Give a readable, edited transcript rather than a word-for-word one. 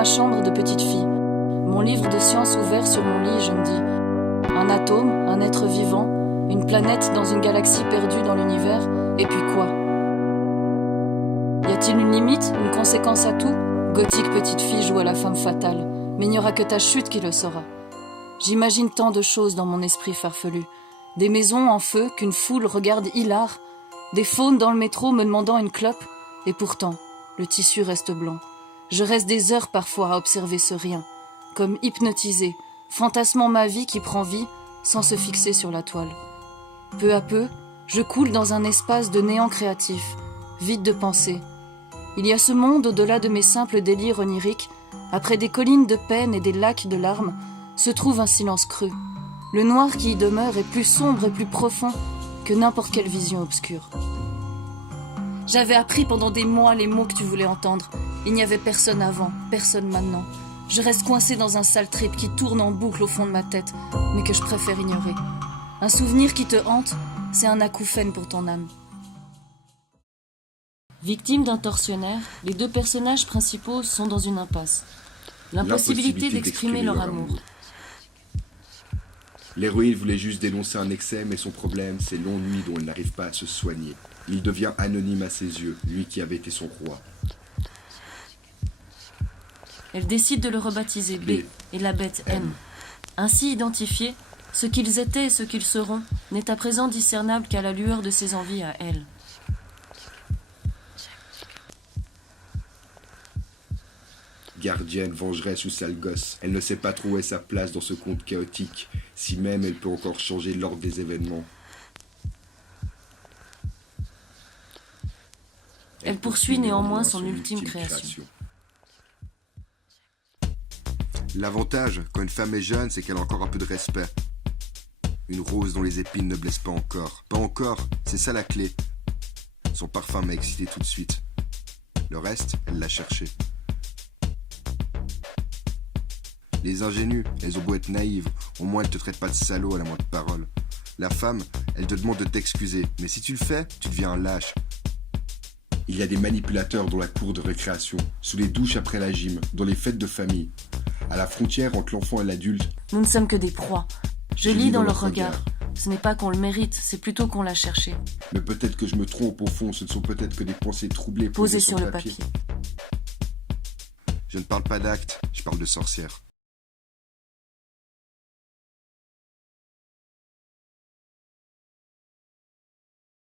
ma chambre de petite fille. Mon livre de science ouvert sur mon lit, je me dis: un atome, un être vivant, une planète dans une galaxie perdue dans l'univers, et puis quoi? Y a-t-il une limite, une conséquence à tout? Gothique petite fille joue à la femme fatale, mais il n'y aura que ta chute qui le saura. J'imagine tant de choses dans mon esprit farfelu. Des maisons en feu qu'une foule regarde hilar, des faunes dans le métro me demandant une clope, et pourtant, le tissu reste blanc. Je reste des heures parfois à observer ce rien, comme hypnotisé, fantasmant ma vie qui prend vie sans se fixer sur la toile. Peu à peu, je coule dans un espace de néant créatif, vide de pensée. Il y a ce monde au-delà de mes simples délires oniriques. Après des collines de peine et des lacs de larmes, se trouve un silence creux. Le noir qui y demeure est plus sombre et plus profond que n'importe quelle vision obscure. J'avais appris pendant des mois les mots que tu voulais entendre. Il n'y avait personne avant, personne maintenant. Je reste coincée dans un sale trip qui tourne en boucle au fond de ma tête, mais que je préfère ignorer. Un souvenir qui te hante, c'est un acouphène pour ton âme. Victimes d'un tortionnaire, les deux personnages principaux sont dans une impasse. L'impossibilité d'exprimer leur amour. L'héroïne voulait juste dénoncer un excès, mais son problème, c'est l'ennui dont elle n'arrive pas à se soigner. Il devient anonyme à ses yeux, lui qui avait été son roi. Elle décide de le rebaptiser B et la bête M. Ainsi identifiés, ce qu'ils étaient et ce qu'ils seront n'est à présent discernable qu'à la lueur de ses envies à elle. Gardienne, vengeresse ou sale gosse, elle ne sait pas trop où est sa place dans ce conte chaotique, si même elle peut encore changer l'ordre des événements. Elle poursuit néanmoins son ultime création. L'avantage, quand une femme est jeune, c'est qu'elle a encore un peu de respect. Une rose dont les épines ne blessent pas encore. Pas encore, c'est ça la clé. Son parfum m'a excité tout de suite. Le reste, elle l'a cherché. Les ingénues, elles ont beau être naïves, au moins elles te traitent pas de salaud à la moindre parole. La femme, elle te demande de t'excuser, mais si tu le fais, tu deviens un lâche. Il y a des manipulateurs dans la cour de récréation, sous les douches après la gym, dans les fêtes de famille, à la frontière entre l'enfant et l'adulte. Nous ne sommes que des proies. Je lis dans leur regard. Ce n'est pas qu'on le mérite, c'est plutôt qu'on l'a cherché. Mais peut-être que je me trompe au fond, ce ne sont peut-être que des pensées troublées posées sur le papier. Je ne parle pas d'actes, je parle de sorcières.